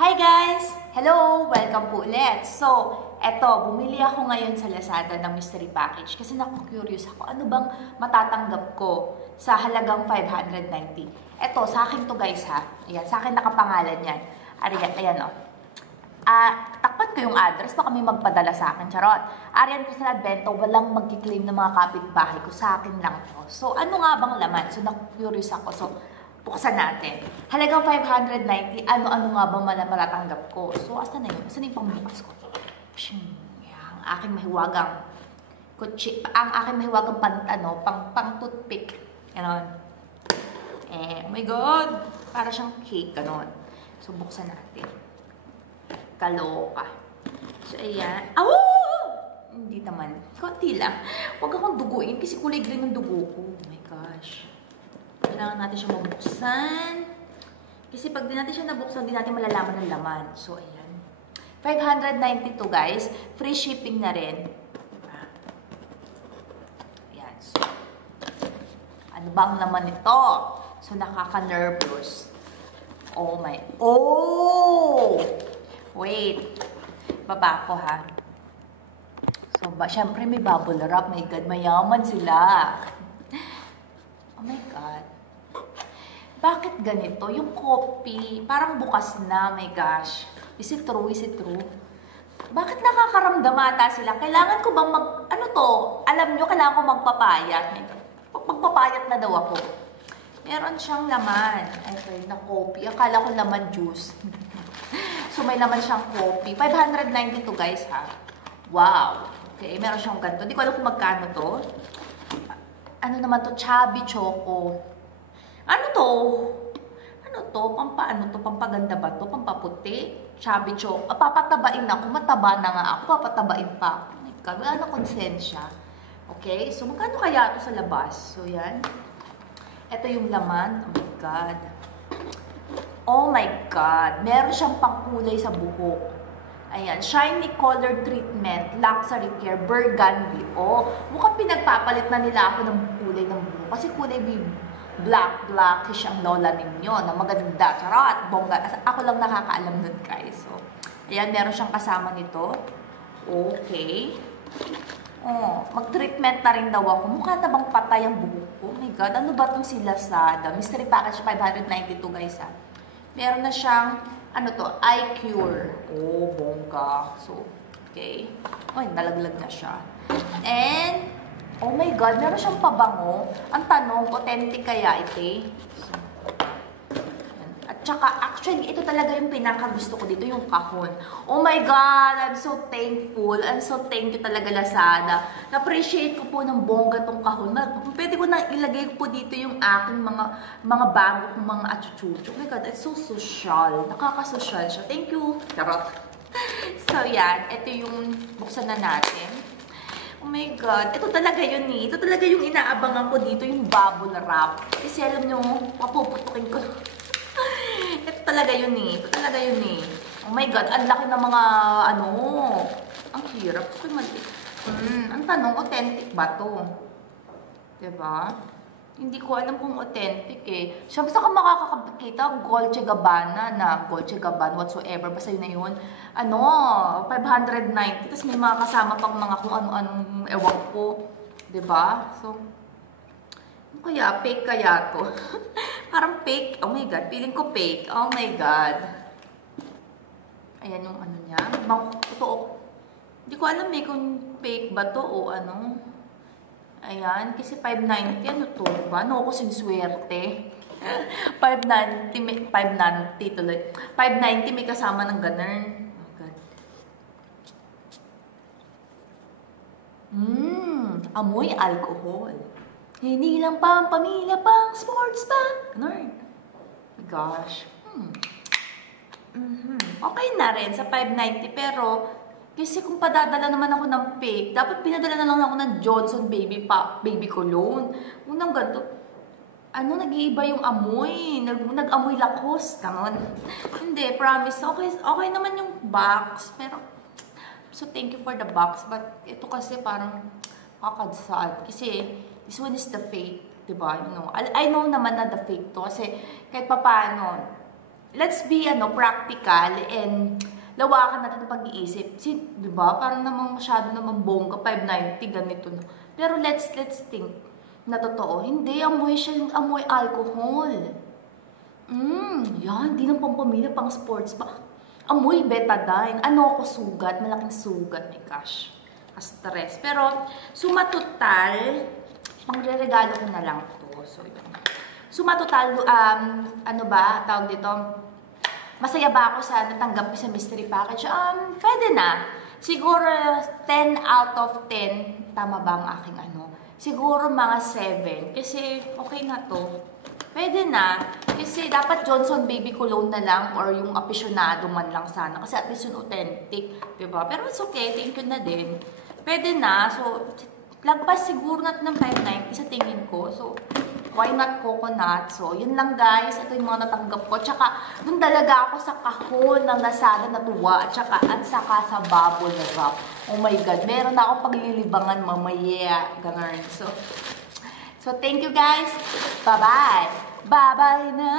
Hi guys! Hello! Welcome po ulit. So, eto, bumili ako ngayon sa Lazada ng mystery package kasi naku-curious ako, ano bang matatanggap ko sa halagang 590. Eto, sa akin to guys ha. Ayan, sa akin nakapangalan yan. Ayan o. Takpan ko yung address, baka may magpadala sa akin. Charot. Arian Cristela Bento, walang magkiklaim ng mga kapitbahay ko. Sa akin lang to. So, ano nga bang laman? So, naku-curious ako. So, buksan natin. Halagang 590, ano-ano nga ba matatanggap ko? So, asan na yun? Asan yung pangbukas ko? Ang aking mahiwagang pang toothpick. Ganon. Oh my God! Para siyang cake, ganon. So, buksan natin. Kaloka. So, ayan. Hindi naman. Konti lang. Huwag akong duguin kasi kulay green yung dugo ko. Oh my gosh. Kailangan natin siya mabuksan. Kasi pag di natin siya nabuksan, di natin malalaman ng laman. So, ayan. 592 guys. Free shipping na rin. Ayan. So, ano bang laman nito? So, nakaka-nervous. Oh my... Oh! Wait. Baba ko ha. So, syempre may bubble wrap. My God, mayaman sila. Oh my God. Bakit ganito? Yung coffee, parang bukas na, my gosh. Is it true? Is it true? Bakit nakakaramdam ata sila? Kailangan ko bang ano to? Alam nyo, kailangan ko magpapayat. Magpapayat na daw ako. Meron siyang laman. Okay, na coffee. Akala ko laman juice. So, may laman siyang coffee. 592 guys, ha? Wow. Okay, meron siyang ganito. Hindi ko alam kung magkano to. Ano naman to? Chubby Choco. Ano to? Ano to? Pampaano to? Pampaganda ba to? Pampaputi? Chubby Choco. Papatabain ako. Mataba na nga ako. Papatabain pa. Oh my God. Wala na konsensya. Okay? So, magkano kaya ito sa labas? So, yan. Ito yung laman. Oh my God. Oh my God. Meron siyang pangkulay sa buhok. Ayan, shiny color treatment, luxury care, burgundy. Oh, mukhang pinagpapalit na nila ako ng kulay ng buhok. Kasi kulay blackish ang lola ninyo, na maganda. Charot, bongga. Ako lang nakakaalam nun, guys. So, ayan, meron siyang kasama nito. Okay. Oh, mag-treatment na rin daw ako. Mukha na bang patay ang buhok ko? Oh my God, ano ba itong si Lazada? Mystery package 592, guys, ha. Meron na siyang ano to? Eye cure. Oh, bongga. So, okay. Oh, nalaglag na siya. And, oh my God, meron siyang pabango. Ang tanong, authentic kaya ito? So, at saka, actually, ito talaga yung pinakagusto ko dito, yung kahon. Oh my God, I'm so thankful. I'm so thank you talaga, Lazada. Na-appreciate ko po ng bongga tong kahon. Pwede ko na ilagay po dito yung aking mga bago kong mga achuchucho. Oh my God, it's so social. Nakaka-social siya. Thank you. Charot. So, yan. Ito yung buksan na natin. Oh my God. Ito talaga yun eh. Ito talaga yung inaabangan ko dito, yung bubble wrap. Kasi alam nyo, mapuputukin ko. Ito talaga yun eh. Ito talaga yun eh. Oh my God, ang laki ng mga ano. Ang hirap. Ang tanong, authentic ba to? Diba? Hindi ko alam kung authentic eh. Siyempre saan ka makakakita? Dolce Gabbana na Dolce Gabbana whatsoever. Basta yun na yun. Ano, 590. Tapos may mga kasama pang mga kung ano-anong ewan ko. Diba? So, kaya, fake kaya to. Parang fake. Oh my God, feeling ko fake. Oh my God. Ayan yung ano niya. Totoo. Hindi ko alam eh kung fake ba to o ano. Ayan, kasi 590. Ano to? Diba? Ano ako sinswerte? 590 tuloy. 590 may kasama ng ganun. Oh God. Amoy alcohol. Hindi lang pang pamilya pang sports pa. Ganun. Gosh. Okay na rin sa 590 pero kasi kung padadala naman ako ng fake, dapat pinadala na lang ako ng Johnson baby cologne. Unang ganito, ano, nag-iiba yung amoy. Nag-amoy lakos. Ganun. Hindi, promise. Okay naman yung box. Pero, so thank you for the box. But ito kasi parang kakadsad. Kasi, this one is the fake, diba? You know, I know naman na the fake to kasi kahit papaano, let's be practical and lawakan natin ang pag-iisip. Di ba? Parang namang masyado namang bongga, 590, ganito na. Pero let's think na totoo. Hindi, amoy siya yung amoy alcohol. Yan, di ng pampamilya, pang sports pa. Amoy betadine. Ano ako sugat? Malaking sugat. My gosh. Stress. Pero, sumatotal, pangre-regalo ko na lang to. So, yun. Sumatotal, tawag dito, masaya ba ako sa natanggap ko sa mystery package? Pwede na. Siguro 10 out of 10, tama ba ang aking Siguro mga 7, kasi okay na to. Pwede na, kasi dapat Johnson Baby Cologne na lang or yung aficionado man lang sana. Kasi at least yung authentic, diba? Pero it's okay, thank you na din. Pwede na, so lagpas siguro natin ng 590 sa tingin ko. So, why not coconut? So, yun lang guys. Ito yung mga natanggap ko. Tsaka, dun talaga ako sa kahon ng Lazada na tuwa. Tsaka, at saka sa bubble wrap. Oh my God. Meron na akong paglilibangan mamaya. Ganun. So, thank you guys. Bye-bye. Bye-bye na.